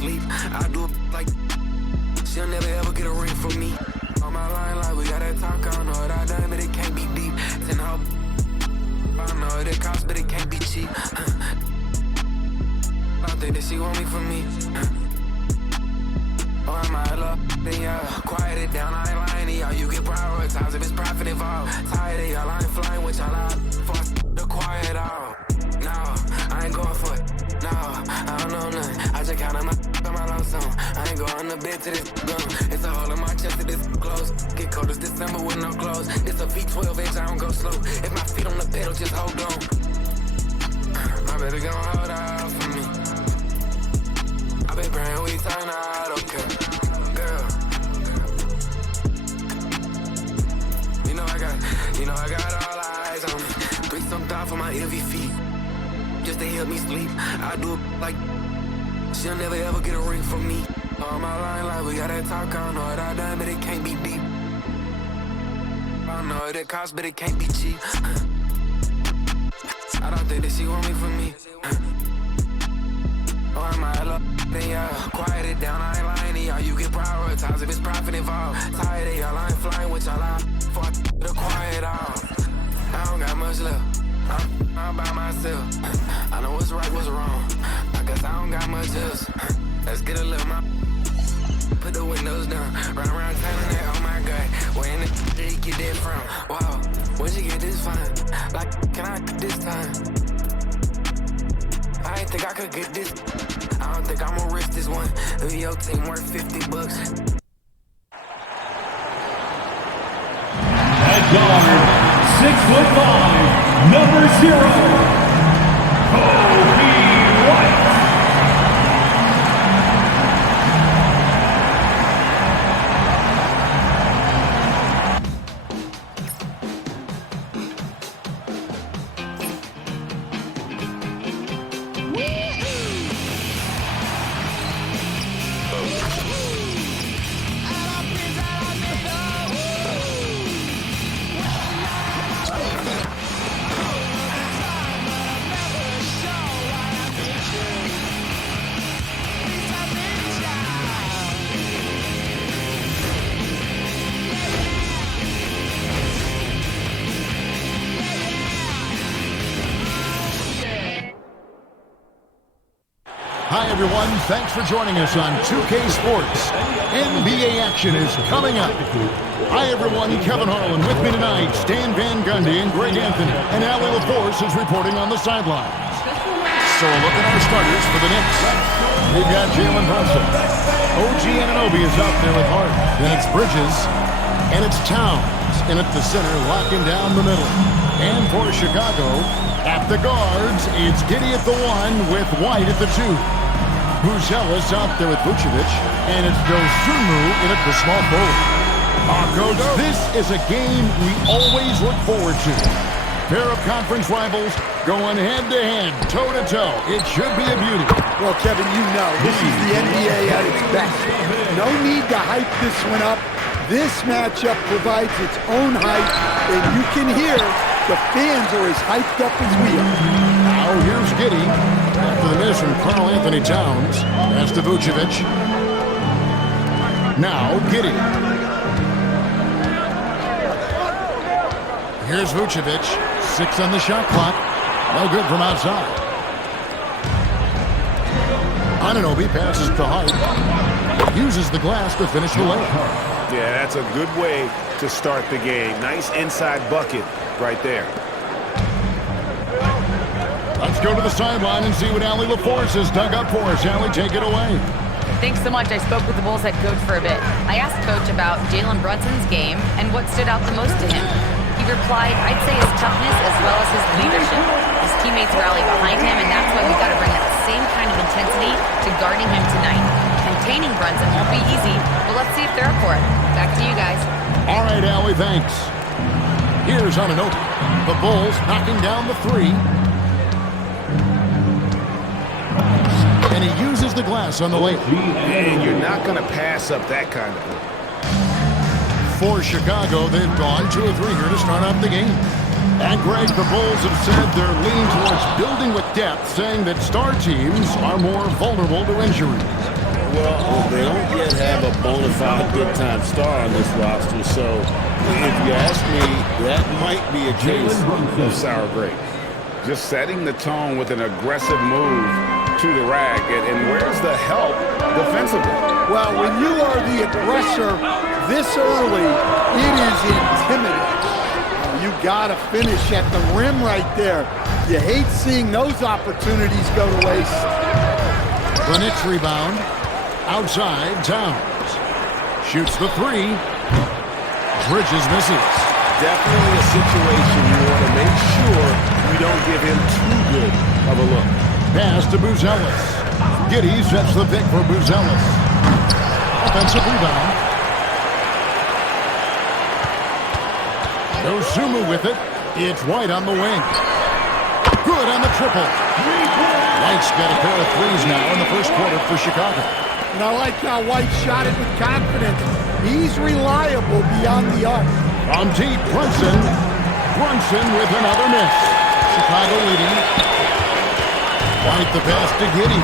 sleep. I do it like she'll never ever get a ring from me. On my line, like we got that talk, I don't know what I done, but it can't be deep. Ten her, I don't know what it costs, but it can't be cheap. I think that she want me for me. Oh, I might love, then yeah, quiet it down, I ain't lying to y'all. You get prioritized if it's profit involved. Tired of y'all, I ain't flying with y'all out. For the quiet out. No, I ain't going for it. No, I don't know nothing. I just counted my lump sum. I ain't going to bed to this gun. It's a hole in my chest to this close. Get cold as December with no clothes. This a V12 inch, I don't go slow. If my feet on the pedal, just hold on. My baby gon' hold out for me. I been praying we turn out okay. Girl, you know I got all eyes on me. 3-some thought for my heavy feet. Just to help me sleep. I do it like she'll never ever get a ring from me. On my line, like we got that talk, I don't know what I done, but it can't be deep. I don't know what it costs, but it can't be cheap. I don't think that she want me for me. Oh, I might love, then yeah, quiet it down, I ain't lying to y'all. You get prioritized if it's profit involved. Tired of y'all, I ain't flying with y'all out. For the quiet out. I don't got much left. I'm by myself. I know what's right, what's wrong. I guess I don't got much else. Let's get a little more. Put the windows down. Run around telling that, oh my God, where in the did he get that from? Wow, where'd you get this fine? Like, can I get this time? I ain't think I could get this. I don't think I'ma risk this one. If your team worth $50. At guard, 6'5", number 0, Kobe White. Hi, everyone. Thanks for joining us on 2K Sports. NBA action is coming up. Hi, everyone. Kevin Harlan with me tonight. Stan Van Gundy and Greg Anthony. And Allie LaForce is reporting on the sidelines. So a look at our starters for the Knicks. We've got Jalen Brunson. OG Anunoby is out there with Hart. Then it's Bridges. And it's Towns. In at the center, locking down the middle. And for Chicago, at the guards, it's Giddey at the 1 with White at the 2. Buzelis out there with Vucevic, and it's Dosunmu in at the small forward. Coach, this is a game we always look forward to. Pair of conference rivals going head-to-head, toe-to-toe. It should be a beauty. Well, Kevin, you know, this is the NBA at its best. No need to hype this one up. This matchup provides its own hype, and you can hear the fans are as hyped up as we are. Now here's Giddey. After the miss from Karl Anthony Towns. That's to Vucevic. Now Giddey. Here's Vucevic. 6 on the shot clock. No good from outside. Anunoby passes to Hart. Uses the glass to finish the layup. Yeah, that's a good way to start the game. Nice inside bucket right there. Let's go to the sideline and see what Allie LaForce has dug up for us. Allie, take it away. Thanks so much. I spoke with the Bulls head coach for a bit. I asked Coach about Jalen Brunson's game and what stood out the most to him. He replied, I'd say his toughness as well as his leadership. His teammates rally behind him, and that's why we got to bring that same kind of intensity to guarding him tonight. Containing Brunson won't be easy, but let's see if they're up for it. Back to you guys. All right, Allie, thanks. Here's Anunoby. The Bulls knocking down the 3. And he uses the glass on the layup. And you're not going to pass up that kind of play. For Chicago, they've gone 2 of 3 here to start off the game. And Greg, the Bulls have said they're leaning towards building with depth, saying that star teams are more vulnerable to injury. Well, they don't yet have a bona fide big-time star on this roster, so if you ask me, that might be a case of sour grape. Just setting the tone with an aggressive move to the rack, and where's the help defensively? Well, when you are the aggressor this early, it is intimidating. You gotta finish at the rim right there. You hate seeing those opportunities go to waste. The Knicks rebound. Outside, Towns. Shoots the three. Bridges misses. Definitely a situation you want to make sure you don't give him too good of a look. Pass to Buzelis. Giddey sets the pick for Buzelis. Offensive rebound. Dosunmu with it. It's White on the wing. Good on the triple. White's got a pair of threes now in the first quarter for Chicago. And I like how White shot it with confidence. He's reliable beyond the arc. From deep, Brunson. Brunson with another miss. Chicago leading. White the pass to Giddey.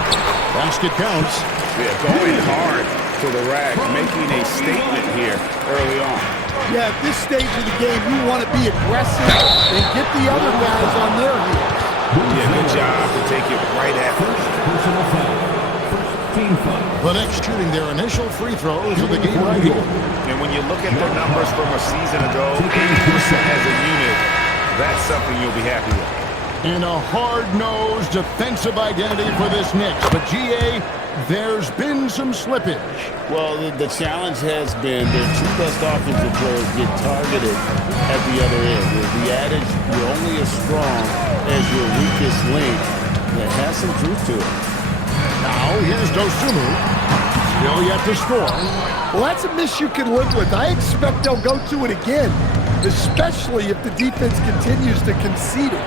Basket counts. Yeah, going hard to the rack, making a statement here early on. Yeah, at this stage of the game, you want to be aggressive and get the other guys on their heels. Yeah, good job to take it right at them. The Knicks shooting their initial free throws of the game right here. And when you look at their numbers from a season ago, 80% as a unit, that's something you'll be happy with. And a hard-nosed defensive identity for this Knicks. But, GA, there's been some slippage. Well, the challenge has been their two best offensive players get targeted at the other end. There's the adage, you're only as strong as your weakest link. That has some truth to it. Now, here's Dosunmu. Still yet to score. Well, that's a miss you can live with. I expect they'll go to it again, especially if the defense continues to concede it.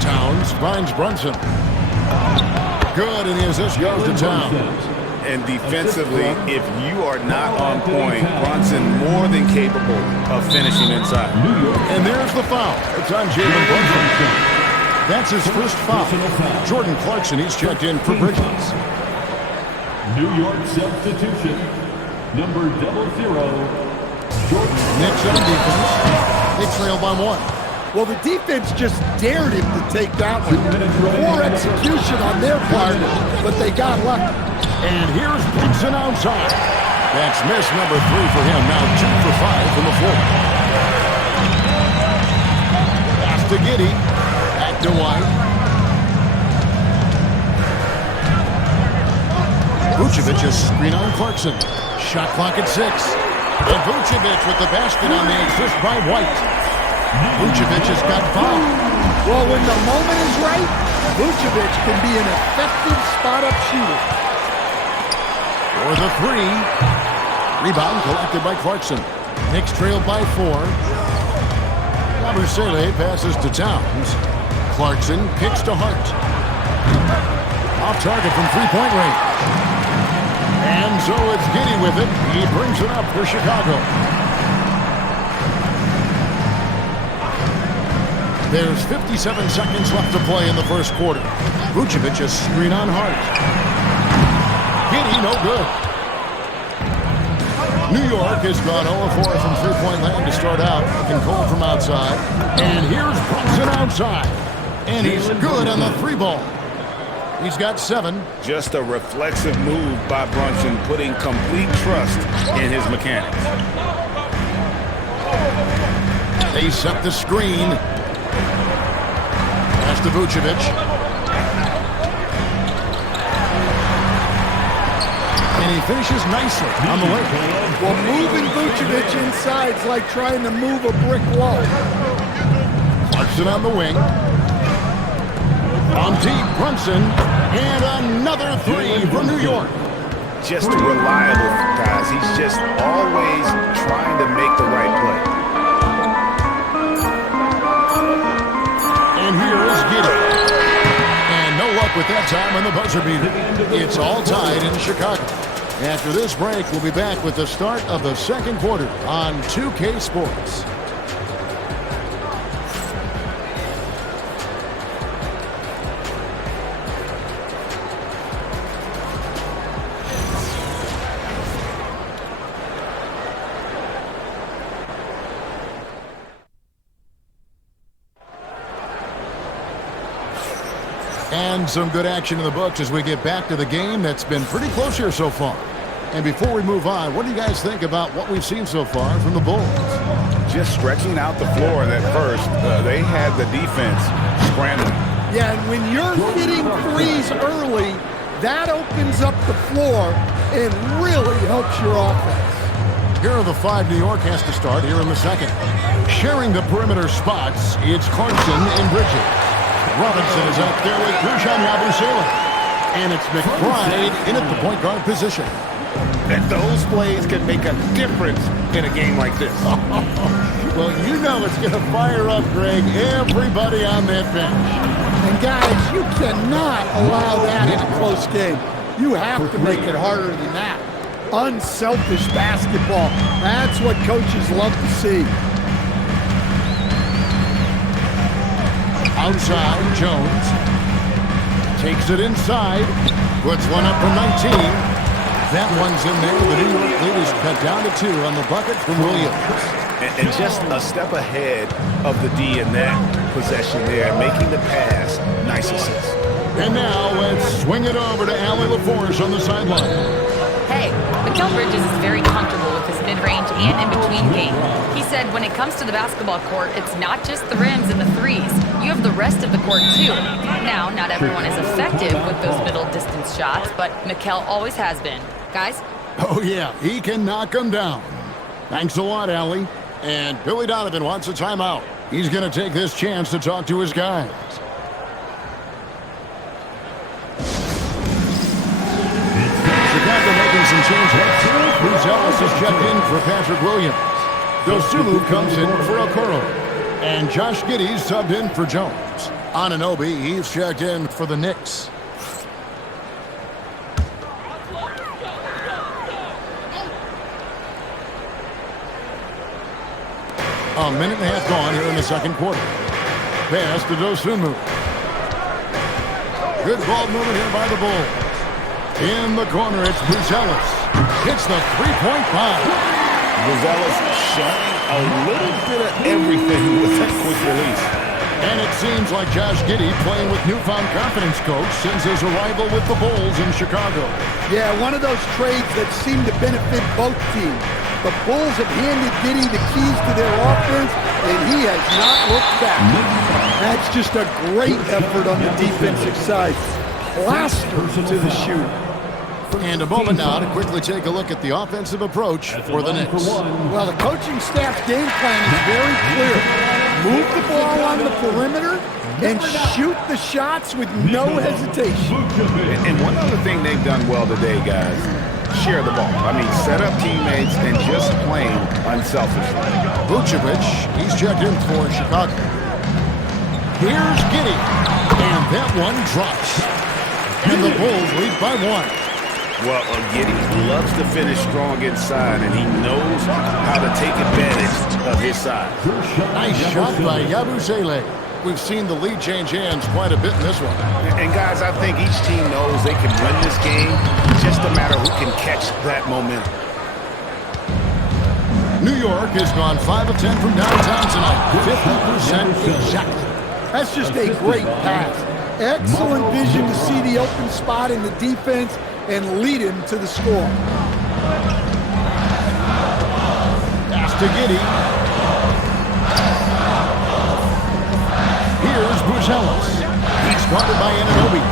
Towns finds Brunson. Good, and the assist goes to Towns. And defensively, if you are not on point, Brunson more than capable of finishing inside. And there's the foul. It's on Jalen Brunson. That's his first foul. Jordan Clarkson, he's checked in for Bridges. New York substitution, number 00, Jordan. Knicks on defense. They trail by one. Well, the defense just dared him to take that one. Poor execution on their part, but they got lucky. And here's Brunson outside. That's miss number 3 for him. Now 2 for 5 from the floor. Pass to Giddey. Back to White. Vucevic is screen on Clarkson. Shot clock at 6. And Vucevic with the basket on the assist by White. Vucevic has got fouled. Well, when the moment is right, Vucevic can be an effective spot-up shooter. For the 3. Rebound collected by Clarkson. Knicks trailed by 4. Abusele passes to Towns. Clarkson kicks to Hart. Off target from three-point range. And so it's Giddey with it. He brings it up for Chicago. There's 57 seconds left to play in the first quarter. Vucevic is screen on Hart. Giddey, no good. New York has gone 0-4 from three-point land to start out. Looking cold from outside. And here's Brunson outside. And he's good on the 3-ball. He's got 7. Just a reflexive move by Brunson, putting complete trust in his mechanics. They set the screen. Pass to Vucevic. And he finishes nicely on the way. Well, moving Vucevic inside is like trying to move a brick wall. Clarkson on the wing. On deep, Brunson. And another 3 for New York. Just reliable, guys. He's just always trying to make the right play. And here is Giddey. And no luck with that time on the buzzer beater. It's all tied in Chicago. After this break, we'll be back with the start of the second quarter on 2K Sports. And some good action in the books as we get back to the game that's been pretty close here so far. And before we move on, what do you guys think about what we've seen so far from the Bulls? Just stretching out the floor at first. They had the defense scrambling. Yeah, and when you're hitting threes early, that opens up the floor and really helps your offense. Here are the 5 New York has to start here in the second. Sharing the perimeter spots, it's Clarkson and Bridges. Robinson is out there with Gurshan Yabusele. And it's McBride in at the point guard position. And those plays can make a difference in a game like this. Well, you know it's going to fire up, Greg, everybody on that bench. And guys, you cannot allow that in a close game. You have to make it harder than that. Unselfish basketball. That's what coaches love to see. Outside, Jones takes it inside, puts one up from 19. That one's in there. The New York lead is cut down to 2 on the bucket from Williams. And just a step ahead of the D in that possession there, making the pass. Nice assist. And now let's swing it over to Allie LaForce on the sideline. Hey, Mikal Bridges is very comfortable with his mid-range and in-between game. He said when it comes to the basketball court, it's not just the rims and the threes. You have the rest of the court, too. Now, not everyone is effective with those middle-distance shots, but Mikal always has been. Guys? Oh, yeah, he can knock them down. Thanks a lot, Allie. And Billy Donovan wants a timeout. He's going to take this chance to talk to his guys. Chicago making some changes. Bruce Ellis is checked in for Patrick Williams. Dosunmu comes in for Okoro. And Josh Giddey subbed in for Jones. Anunoby, he's checked in for the Knicks. A minute and a half gone here in the second quarter. Pass to Dosunmu. Good ball movement here by the Bulls. In the corner, it's Bruce Ellis. Hits the three-point bomb. Bruce Ellis showing a little bit of everything with that quick release. And it seems like Josh Giddey playing with newfound confidence, coach, since his arrival with the Bulls in Chicago. Yeah, one of those trades that seem to benefit both teams. The Bulls have handed Giddey the keys to their offense, and he has not looked back. That's just a great effort on the defensive side. Plaster to the shoot. And a moment now to quickly take a look at the offensive approach for the Knicks. Well, the coaching staff's game plan is very clear. Move the ball on the perimeter and shoot the shots with no hesitation. And one other thing they've done well today, guys, share the ball. I mean, set up teammates and just playing unselfishly. Vucevic, he's checked in for Chicago. Here's Giddey. And that one drops. And the Bulls lead by 1. Well, Giddey loves to finish strong inside, and he knows how to take advantage of his size. Nice shot by Yabusele. We've seen the lead change hands quite a bit in this one. And guys, I think each team knows they can win this game. Just a matter who can catch that momentum. New York has gone 5 of 10 from downtown tonight. 50% exactly. That's just a great pass. Excellent vision to see the open spot in the defense and lead him to the score. Pass to Giddey. Here's Bruce Ellis. He's guarded by Anunoby.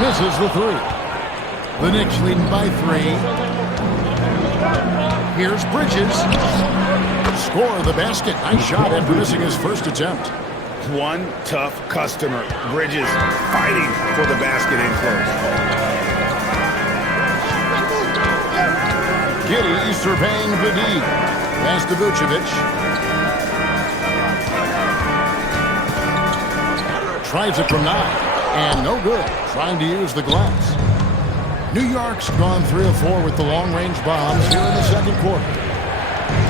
Misses the 3. The Knicks leading by 3. Here's Bridges. Score the basket. Nice shot after missing his first attempt. One tough customer. Bridges fighting for the basket in close. Giddey surveying the D. Pass to Vucevic. Tries it from 9. And no good. Trying to use the glass. New York's gone 3 of 4 with the long-range bombs here in the second quarter.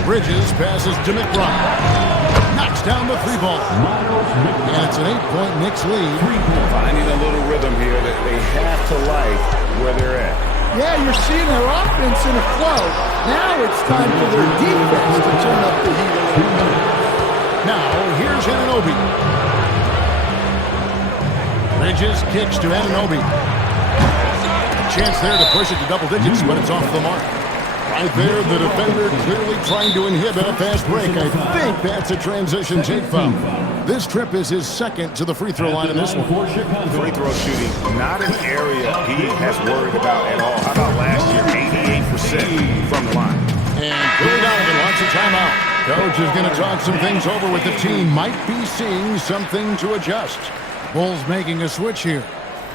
Bridges passes to McBride. Knocks down the 3-ball. And it's an 8-point Knicks lead. Finding a little rhythm here that they have to like where they're at. Yeah, you're seeing their offense in a flow. Now it's time for their defense to turn up the heat a little bit. Now, here's Anunoby. Bridges kicks to Anunoby. Chance there to push it to double digits, but it's off the mark. Right there, the defender clearly trying to inhibit a fast break. I think that's a transition take foul. This trip is his second to the free throw line in this one. Free throw shooting, not an area he has worried about at all. How about last year, 88% from the line. And Billy Donovan wants a timeout. Coach is going to talk some things over with the team. Might be seeing something to adjust. Bulls making a switch here.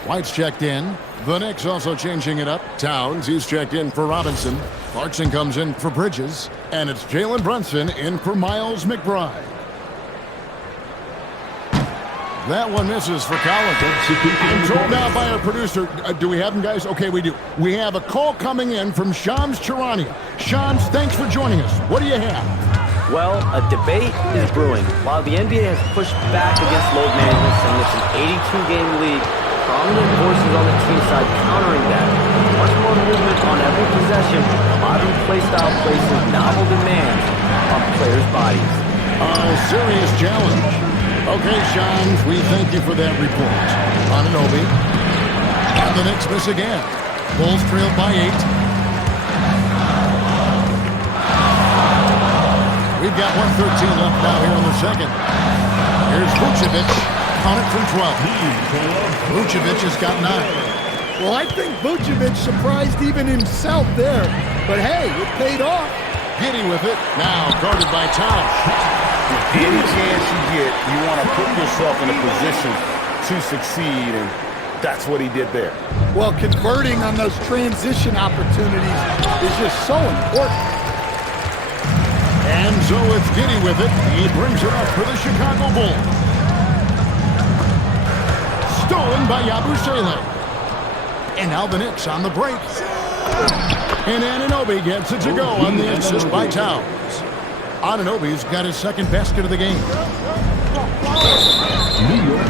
White's checked in. The Knicks also changing it up. Towns, he's checked in for Robinson. Clarkson comes in for Bridges. And it's Jalen Brunson in for Miles McBride. That one misses for Collins. I'm told now by our producer, do we have him, guys? Okay, we do. We have a call coming in from Shams Charania. Shams, thanks for joining us. What do you have? Well, a debate is brewing. While the NBA has pushed back against load management, saying it's an 82-game league, prominent voices on the team side countering that. Much more movement on every possession, modern play style places novel demands on players' bodies. A serious challenge. Okay, Shams, we thank you for that report. Anunoby. And the Knicks miss again. Bulls trailed by 8. We've got 1:13 left now here in the second. Here's Vucevic. Count it from 12. Vucevic has got 9. Well, I think Vucevic surprised even himself there. But hey, it paid off. Giddy with it. Now guarded by Towns. Any chance you get, you want to put yourself in a position to succeed, and that's what he did there. Well, converting on those transition opportunities is just so important. And so it's Giddy with it. He brings it up for the Chicago Bulls. Stolen by Yabusele. And now the Knicks on the break. And Anunoby gets it to go on the assist by Towns. Anunoby's got his second basket of the game. New York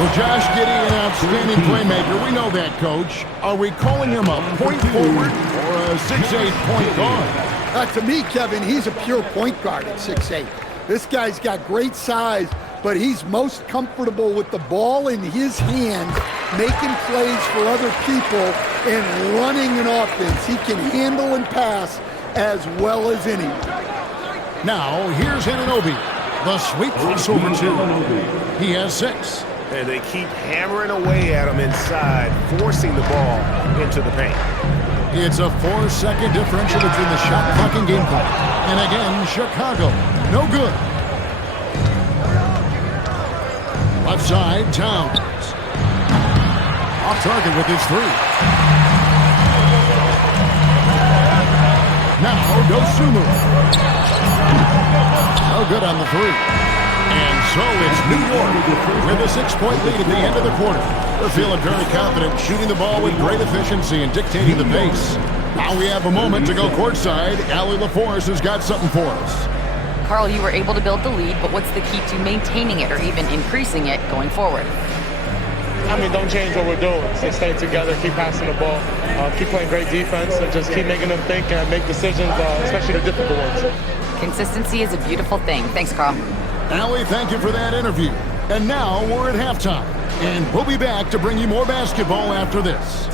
Well, Josh Giddey, an outstanding playmaker. We know that, Coach. Are we calling him a point forward or a 6'8" point guard? To me, Kevin, he's a pure point guard at 6'8". This guy's got great size, but he's most comfortable with the ball in his hands, making plays for other people and running an offense. He can handle and pass as well as any. Now, here's Anunoby. The sweep crossover 2. He has 6. And they keep hammering away at him inside, forcing the ball into the paint. It's a 4-second differential between the shot clock and game clock. And again, Chicago, no good. Left side, Towns. Off target with his 3. Now, Dosunmu. No good on the 3. And so it's New York with a 6-point lead at the end of the quarter. They're feeling very confident, shooting the ball with great efficiency and dictating the pace. Now we have a moment to go courtside. Allie LaForce has got something for us. Carl, you were able to build the lead, but what's the key to maintaining it or even increasing it going forward? I mean, don't change what we're doing. So stay together, keep passing the ball, keep playing great defense, and just keep making them think and make decisions, especially the difficult ones. Consistency is a beautiful thing. Thanks, Carl. Allie, thank you for that interview. And now we're at halftime. And we'll be back to bring you more basketball after this.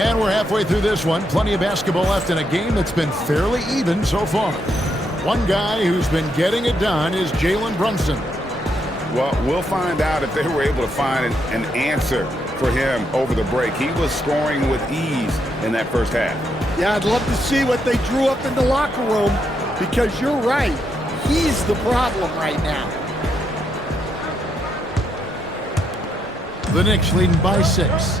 And we're halfway through this one. Plenty of basketball left in a game that's been fairly even so far. One guy who's been getting it done is Jalen Brunson. Well, we'll find out if they were able to find an answer for him over the break. He was scoring with ease in that first half. Yeah, I'd love to see what they drew up in the locker room because you're right. He's the problem right now. The Knicks leading by 6.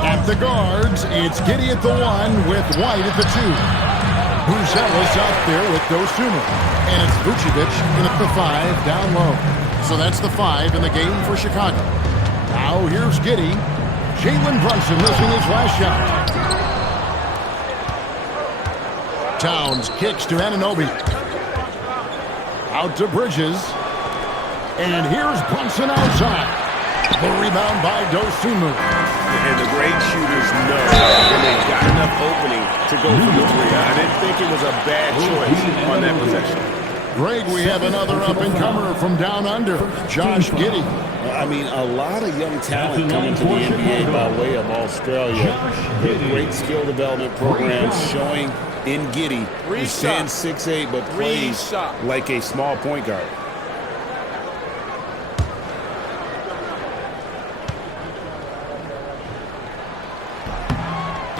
At the guards, it's Giddey at the 1 with White at the 2. Buzelis out there with Dosunmu. And it's Vucevic in at the 5 down low. So that's the 5 in the game for Chicago. Now here's Giddey. Jalen Brunson missing his last shot. Towns kicks to Anunoby. Out to Bridges. And here's Brunson outside. The rebound by Dosunmu. And the great shooters know when they've got enough opening to go for the 3. I didn't think it was a bad choice on that possession. Greg, we have another up-and-comer from down under, Josh Giddey. I mean, a lot of young talent coming to the NBA by way of Australia. Great skill development programs showing in Giddey, who stands 6'8", but plays like a small point guard.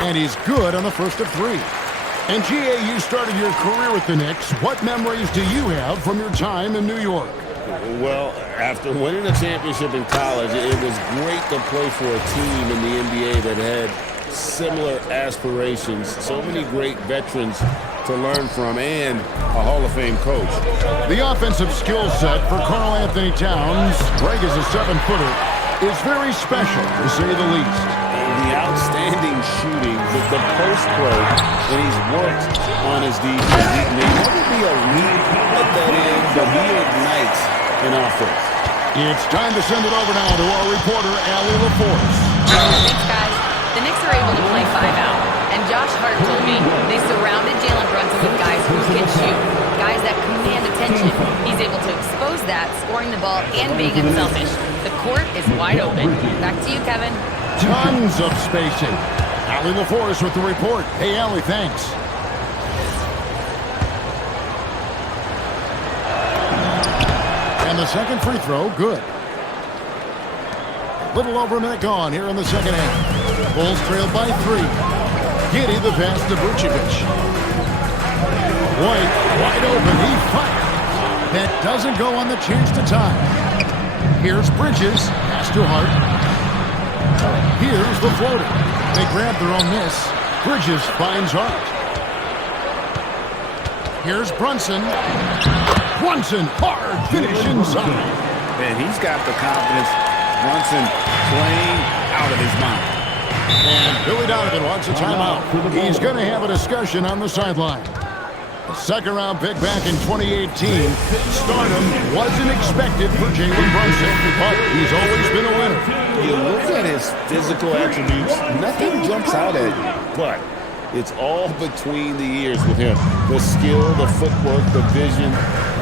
And he's good on the first of 3. And GA, you started your career with the Knicks. What memories do you have from your time in New York? Well, after winning a championship in college, it was great to play for a team in the NBA that had similar aspirations. So many great veterans to learn from and a Hall of Fame coach. The offensive skill set for Karl Anthony Towns, Greg is a 7-footer, is very special, to say the least. The outstanding shooting, the post play, and he's worked on his defense. He may never be elite at that end, but he ignites an offense. It's time to send it over now to our reporter, Allie LaForce. Thanks, guys. The Knicks are able to play 5 out. And Josh Hart told me they surrounded Jalen Brunson with guys who can shoot, guys that command attention. He's able to expose that, scoring the ball and being unselfish. The court is wide open. Back to you, Kevin. Tons of spacing. Allie LaForce with the report. Hey, Allie, thanks. And the second free throw, good. A little over a minute gone here in the second half. Bulls trailed by 3. Giddey the pass to Vucevic. White, wide open, he fired. That doesn't go on the chance to tie. Here's Bridges, pass to Hart. Here's the floater. They grab their own miss. Bridges finds Hart. Here's Brunson. Brunson, hard finish inside. Man, he's got the confidence. Brunson playing out of his mind. And Billy Donovan wants a timeout. He's going to have a discussion on the sideline. A second-round pick back in 2018. Stardom wasn't expected for Jalen Brunson, but he's always been a winner. You look at his physical attributes, nothing jumps out at you, but it's all between the ears with him. The skill, the footwork, the vision,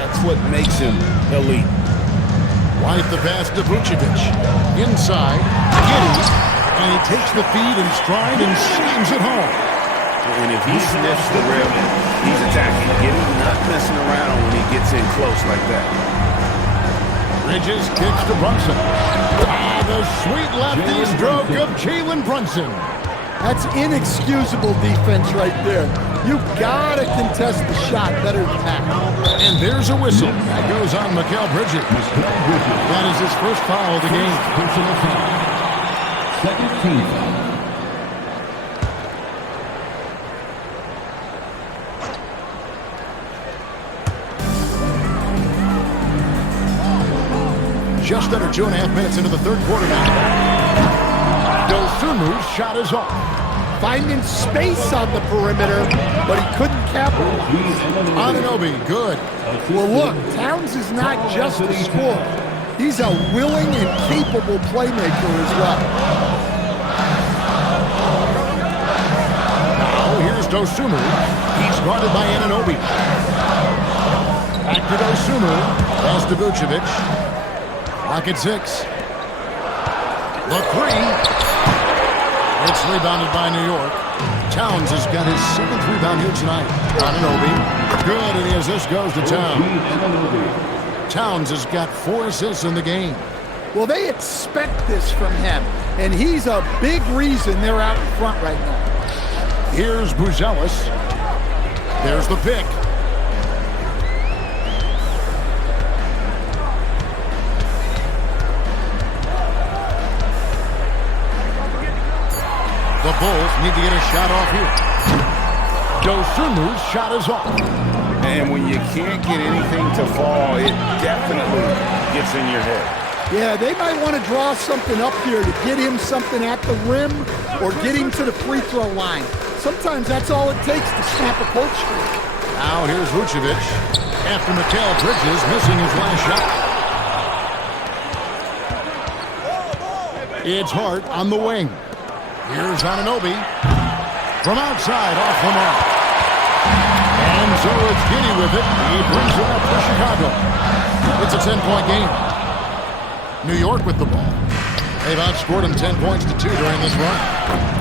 that's what makes him elite. White the pass to Vucevic. Inside, Giddey, and he takes the feed in stride and slams it home. And if he sniffs the rim, he's attacking. Giddey not messing around when he gets in close like that. Bridges kicks to Brunson. Ah, the sweet lefty stroke of Jalen Brunson. That's inexcusable defense right there. You gotta contest the shot better than that. And there's a whistle. That goes on Mikal Bridges. That is his first foul of the game. Personal foul. Second team foul. Just under 2.5 minutes into the third quarter now. Dosunmu's shot is off. Finding space on the perimeter, but he couldn't capitalize. Anunoby, good. Well, look, Towns is not just a scorer. He's a willing and capable playmaker as well. Now, here's Dosunmu. He's guarded by Anunoby. Back to Dosunmu. Pass to Vucevic. Clock at 6. The 3. It's rebounded by New York. Towns has got his 7th rebound here tonight. Anunoby. Good, and as this goes to Towns. Towns has got 4 assists in the game. Well, they expect this from him, and he's a big reason they're out in front right now. Here's Buzelis. There's the pick. The Bulls need to get a shot off here. Dosunmu's shot is off. And when you can't get anything to fall, it definitely gets in your head. Yeah, they might want to draw something up here to get him something at the rim or get him to the free throw line. Sometimes that's all it takes to snap a court streak. Now here's Vucevic after Mikal Bridges missing his last shot. It's Hart on the wing. Here's Anunoby from outside off the mark. And so it's Giddey with it. He brings it up for Chicago. It's a 10-point game. New York with the ball. They've outscored him 10 points to 2 during this run.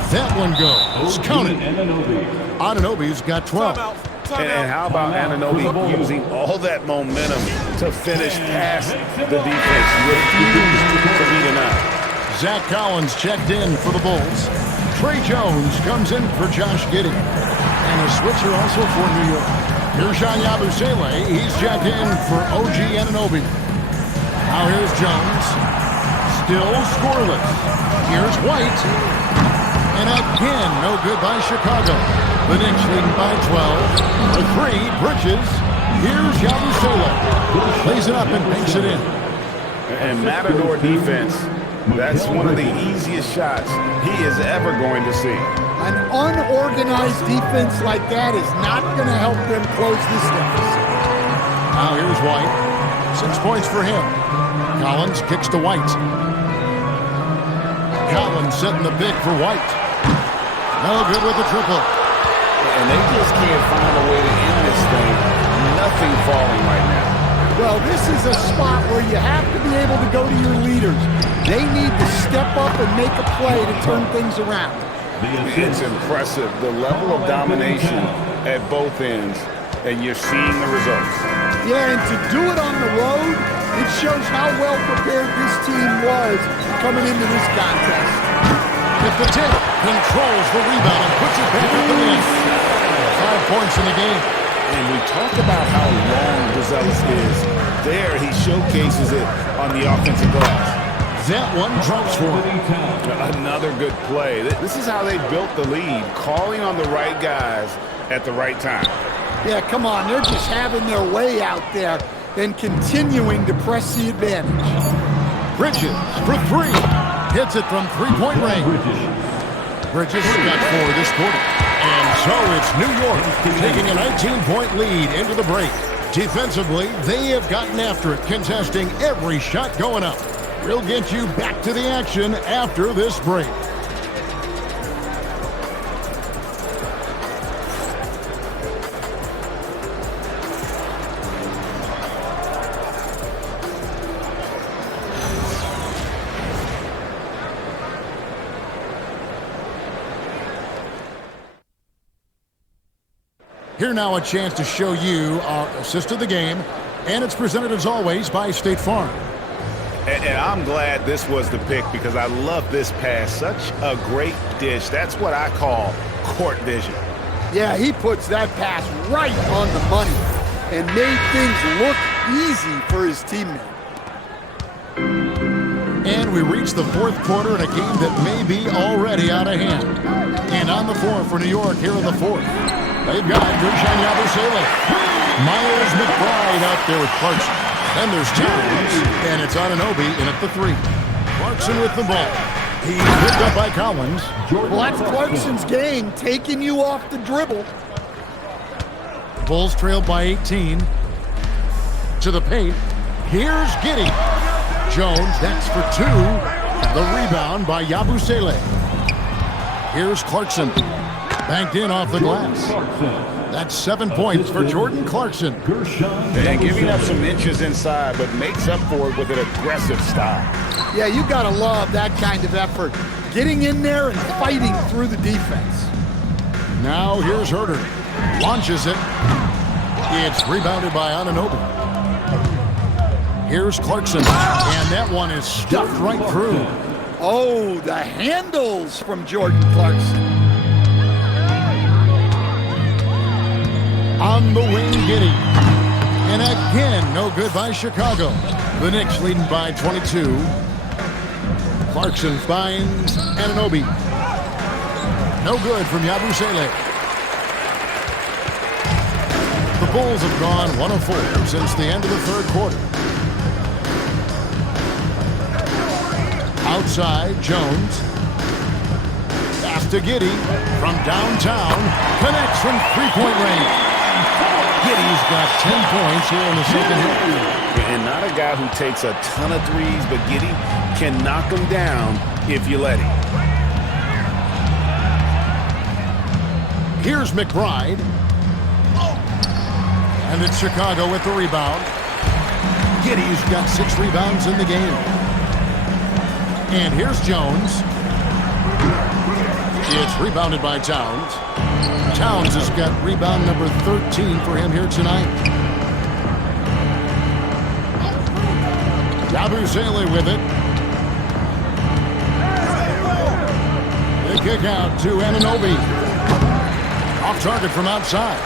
That one goes. Count it. Anunoby's got 12. And how about Anunoby using all that momentum to finish past the defense? Refused to be denied. Zach Collins checked in for the Bulls. Trey Jones comes in for Josh Giddey. And a switcher also for New York. Here's Jean Yabusele. He's checked in for OG Anunoby. Now here's Jones. Still scoreless. Here's White. And again, no good by Chicago. The Knicks leading by 12. A 3, Bridges. Here's Yabusele. Plays it up and banks it in. And Matador defense, that's one of the easiest shots he is ever going to see. An unorganized defense like that is not going to help them close this deficit. Now here's White. 6 points for him. Collins kicks to White. Collins setting the pick for White. No good with the triple. And they just can't find a way to end this thing. Nothing falling right now. Well, this is a spot where you have to be able to go to your leaders. They need to step up and make a play to turn things around. It's impressive, the level of domination at both ends, and you're seeing the results. Yeah, and to do it on the road, it shows how well prepared this team was coming into this contest. With the tip, controls the rebound and puts it back at the net. 5 points in the game. And we talked about how long Buzelis is. There, he showcases it on the offensive glass. That one drops for him. Another good play. This is how they built the lead, calling on the right guys at the right time. Yeah, come on. They're just having their way out there and continuing to press the advantage. Bridges for 3. Hits it from three-point range. Bridges got 4 this quarter. And so it's New York taking a 19-point lead into the break. Defensively, they have gotten after it, contesting every shot going up. We'll get you back to the action after this break. Here now a chance to show you our assist of the game, and it's presented as always by State Farm. And I'm glad this was the pick because I love this pass. Such a great dish. That's what I call court vision. Yeah, he puts that pass right on the money and made things look easy for his teammate. And we reach the fourth quarter in a game that may be already out of hand. And on the floor for New York here in the fourth. They've got Jean Yabusele. Miles McBride out there with Clarkson. Then there's Towns, and it's Anunoby in at the 3. Clarkson with the ball. He's picked up by Collins. Well, that's Clarkson's game, taking you off the dribble. Bulls trailed by 18. To the paint. Here's Giddey. Jones, that's for 2. The rebound by Yabusele. Here's Clarkson. Banked in off the glass. That's 7 points for Jordan Clarkson. And giving up some inches inside, but makes up for it with an aggressive style. Yeah, you got to love that kind of effort. Getting in there and fighting through the defense. Now here's Herter. Launches it. It's rebounded by Anunoby. Here's Clarkson. And that one is stuffed right through. Oh, the handles from Jordan Clarkson. On the wing, Giddey. And again, no good by Chicago. The Knicks leading by 22. Clarkson finds Anunoby. No good from Yabusele. The Bulls have gone 1 of 4 since the end of the third quarter. Outside, Jones. Pass to Giddey from downtown. Connects from three-point range. Giddey's got 10 points here in the second half. And not a guy who takes a ton of threes, but Giddey can knock them down if you let him. Here's McBride. And it's Chicago with the rebound. Giddey's got 6 rebounds in the game. And here's Jones. It's rebounded by Towns. Towns has got rebound number 13 for him here tonight. Yabusele with it. They kick out to Anunoby. Off target from outside.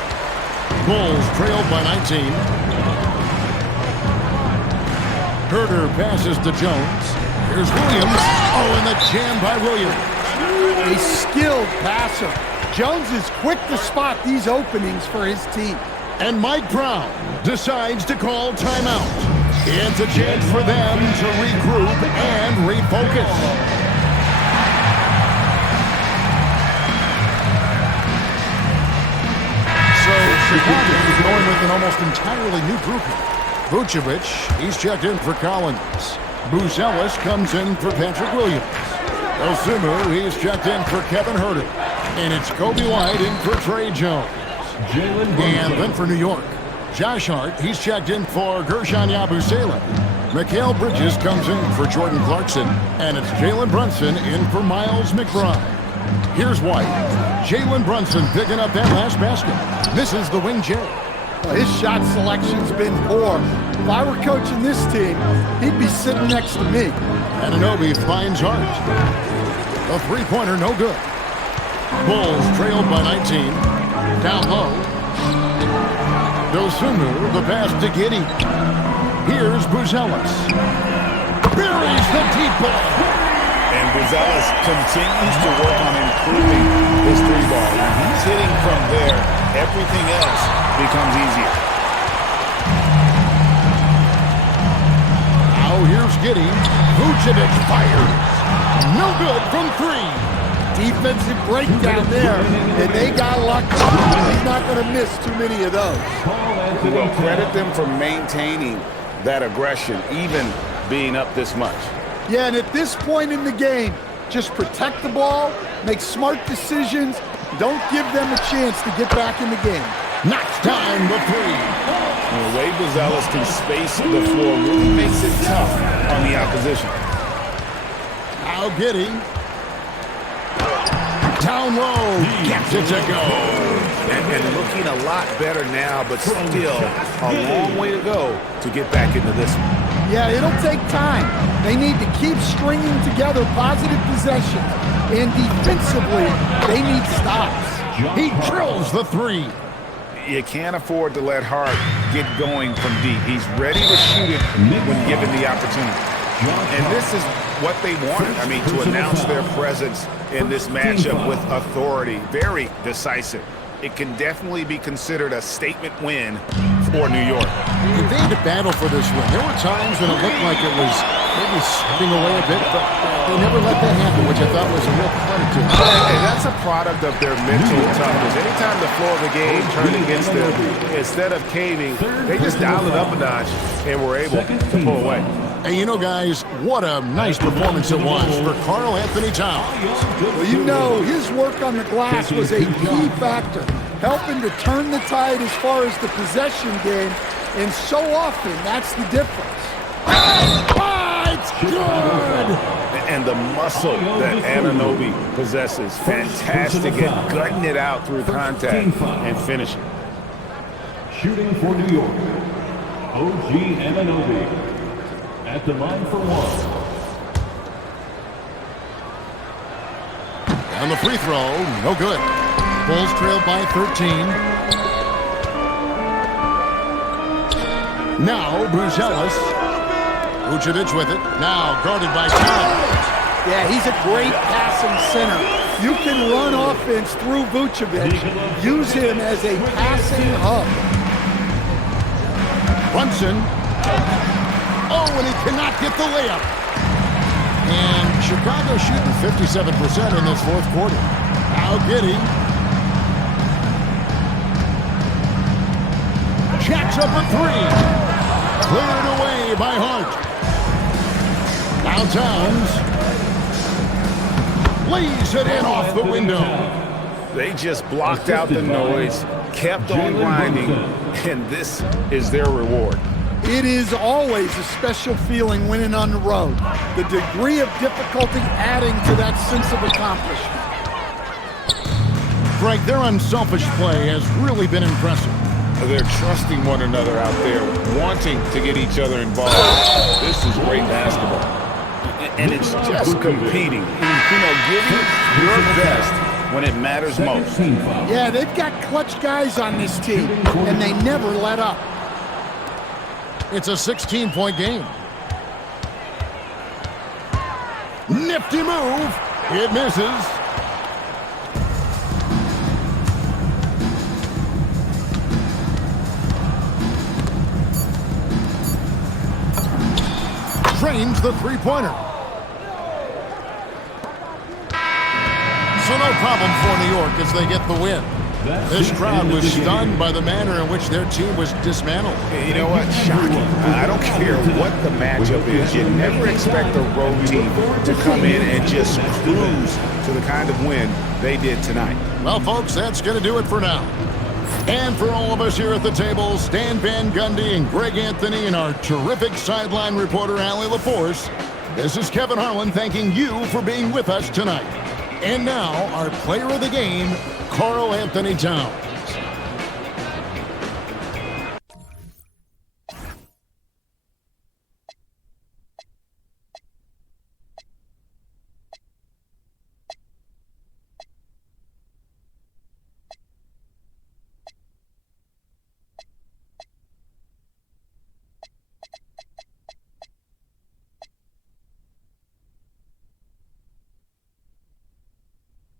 Bulls trailed by 19. Herter passes to Jones. Here's Williams. Oh, and the jam by Williams. A skilled passer. Jones is quick to spot these openings for his team. And Mike Brown decides to call timeout. It's a chance for them to regroup and refocus. So Chicago is going with an almost entirely new group here. Vucevic, he's checked in for Collins. Buzelis comes in for Patrick Williams. Osumu, he's checked in for Kevin Herter. And it's Kobe White in for Trey Jones. And then for New York, Josh Hart, he's checked in for Gershon Yabusele. Mikal Bridges comes in for Jordan Clarkson. And it's Jalen Brunson in for Miles McBride. Here's White. Jalen Brunson picking up that last basket. Misses the wing J. Well, his shot selection's been poor. If I were coaching this team, he'd be sitting next to me. Anunoby finds Hart. A three-pointer, no good. Bulls trailed by 19. Down low. Dosunmu, the pass to Giddey. Here's Buzelis. Buries the deep ball. And Buzelis continues to work on improving his three ball. When he's hitting from there, everything else becomes easier. Now here's Giddey. Vucevic fires. No good from 3. Defensive breakdown there, and they got lucky. He's not going to miss too many of those. Well, credit them for maintaining that aggression, even being up this much. Yeah, and at this point in the game, just protect the ball, make smart decisions, don't give them a chance to get back in the game. Knocks down the 3. And the way Buzelis can space the floor really makes it tough on the opposition. Now Giddey. Down low, gets it to go. And looking a lot better now, but still a long way to go to get back into this one. Yeah, it'll take time. They need to keep stringing together positive possessions. And defensively, they need stops. He drills the 3. You can't afford to let Hart get going from deep. He's ready to shoot it when given the opportunity. And this is what they wanted. I mean, to announce their presence in this matchup with authority. Very decisive. It can definitely be considered a statement win for New York. They had to battle for this win. There were times when it looked like it was maybe slipping away a bit, but they never let that happen, which I thought was a real credit to them. And that's a product of their mental toughness. Anytime the floor of the game turned against them, instead of caving, they just dialed it up a notch and were able to pull away. And you know, guys, what a nice performance it was for Karl Anthony Towns. Well, you know, his work on the glass was a key factor, helping to turn the tide as far as the possession game, and so often that's the difference. It's good! And the muscle that Anunoby possesses, fantastic at gutting it out through contact and finishing. Shooting for New York, OG Anunoby. At the line for 1. On the free throw, no good. Bulls trailed by 13. Now Bruzelis. Vucevic with it. Now guarded by Towns. Yeah, he's a great passing center. You can run offense through Vucevic. Use him as a passing hub. Brunson. Oh, and he cannot get the layup. And Chicago shooting 57% in this fourth quarter. Now Giddey. Jacks up a three. Cleared away by Hart. Now Towns. Lays it in off the window. They just blocked out the noise, kept on grinding, and this is their reward. It is always a special feeling winning on the road. The degree of difficulty adding to that sense of accomplishment. Greg, their unselfish play has really been impressive. They're trusting one another out there, wanting to get each other involved. This is great basketball. And it's just competing. You know, giving your best when it matters most. Yeah, they've got clutch guys on this team, and they never let up. It's a 16-point game. Nifty move. It misses. Drains the three-pointer. So no problem for New York as they get the win. This crowd was stunned by the manner in which their team was dismantled. You know what? Shocking. I don't care what the matchup is. You never expect a road team to come in and just cruise to the kind of win they did tonight. Well, folks, that's going to do it for now. And for all of us here at the table, Stan Van Gundy and Greg Anthony and our terrific sideline reporter, Allie LaForce, this is Kevin Harlan thanking you for being with us tonight. And now, our player of the game, Karl Anthony Towns.